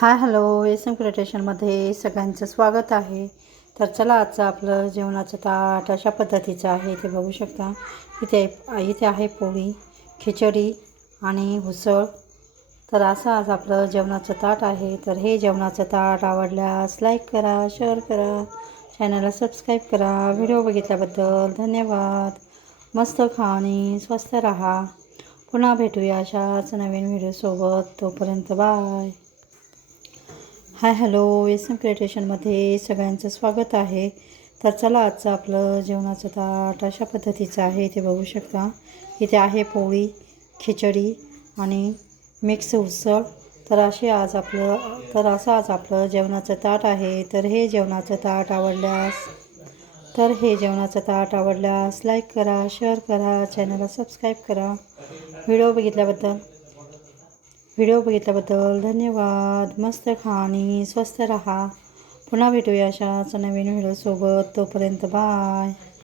हाय hello S M क्रिएटेशनमध्ये सगळ्यांचं स्वागत आहे. तर चला आजचं आपलं जेवणाचं ताट अशा पद्धतीचं आहे ते बघू शकता. इथे आहे पोळी, खिचडी आणि उसळ. तर असं आज आपलं जेवणाचं ताट आहे. तर हे जेवणाचं ताट आवडल्यास लाईक करा, शेअर करा, चॅनलला सबस्क्राईब करा. व्हिडिओ बघितल्याबद्दल धन्यवाद. मस्त खा आणि स्वस्त राहा. पुन्हा भेटूया अशाच नवीन व्हिडिओसोबत. तोपर्यंत bye. Hi hello S M क्रिएटेशनमध्ये सगळ्यांचं स्वागत आहे. तर चला आजचं आपलं जेवणाचं ताट अशा पद्धतीचं आहे ते बघू शकता. इथे आहे पोळी, खिचडी आणि मिक्स उसळ. तर असं आज आपलं जेवणाचं ताट आहे. तर हे जेवणाचं ताट आवडल्यास लाईक करा, शेअर करा, चॅनलला सबस्क्राईब करा. व्हिडिओ बघितल्याबद्दल धन्यवाद. मस्त खा आणि स्वस्त राहा. पुन्हा भेटूया अशाच नवीन व्हिडिओसोबत. तोपर्यंत बाय.